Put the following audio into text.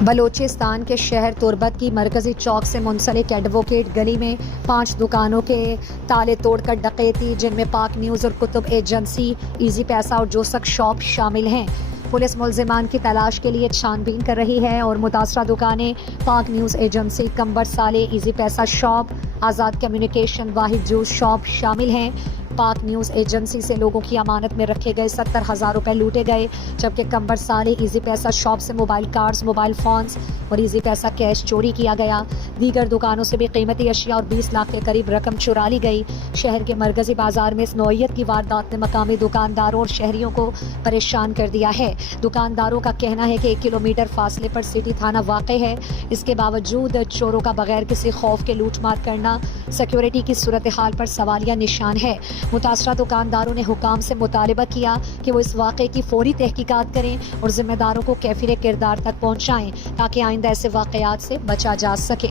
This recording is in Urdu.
بلوچستان کے شہر تربت کی مرکزی چوک سے منسلک ایڈووکیٹ گلی میں 5 دکانوں کے تالے توڑ کر ڈکیتی، جن میں پاک نیوز اور کتب ایجنسی، ایزی پیسہ اور جوسک شاپ شامل ہیں۔ پولیس ملزمان کی تلاش کے لیے چھان بین کر رہی ہے اور متاثرہ دکانیں پاک نیوز ایجنسی، کمبر سالے، ایزی پیسہ شاپ، آزاد کمیونیکیشن، واحد جوس شاپ شامل ہیں۔ پاک نیوز ایجنسی سے لوگوں کی امانت میں رکھے گئے 70,000 روپے لوٹے گئے، جبکہ کمبر سالے ایزی پیسہ شاپ سے موبائل کارڈز، موبائل فونز اور ایزی پیسہ کیش چوری کیا گیا۔ دیگر دکانوں سے بھی قیمتی اشیاء اور 20 لاکھ کے قریب رقم چرا لی گئی۔ شہر کے مرکزی بازار میں اس نوعیت کی واردات نے مقامی دکانداروں اور شہریوں کو پریشان کر دیا ہے۔ دکانداروں کا کہنا ہے کہ 1 کلومیٹر فاصلے پر سٹی تھانہ واقع ہے، اس کے باوجود چوروں کا بغیر کسی خوف کے لوٹ مار کرنا سیکیورٹی کی صورتحال پر سوالیہ نشان ہے۔ متاثرہ دکانداروں نے حکام سے مطالبہ کیا کہ وہ اس واقعے کی فوری تحقیقات کریں اور ذمہ داروں کو کیفر کردار تک پہنچائیں تاکہ آئندہ ایسے واقعات سے بچا جا سکے۔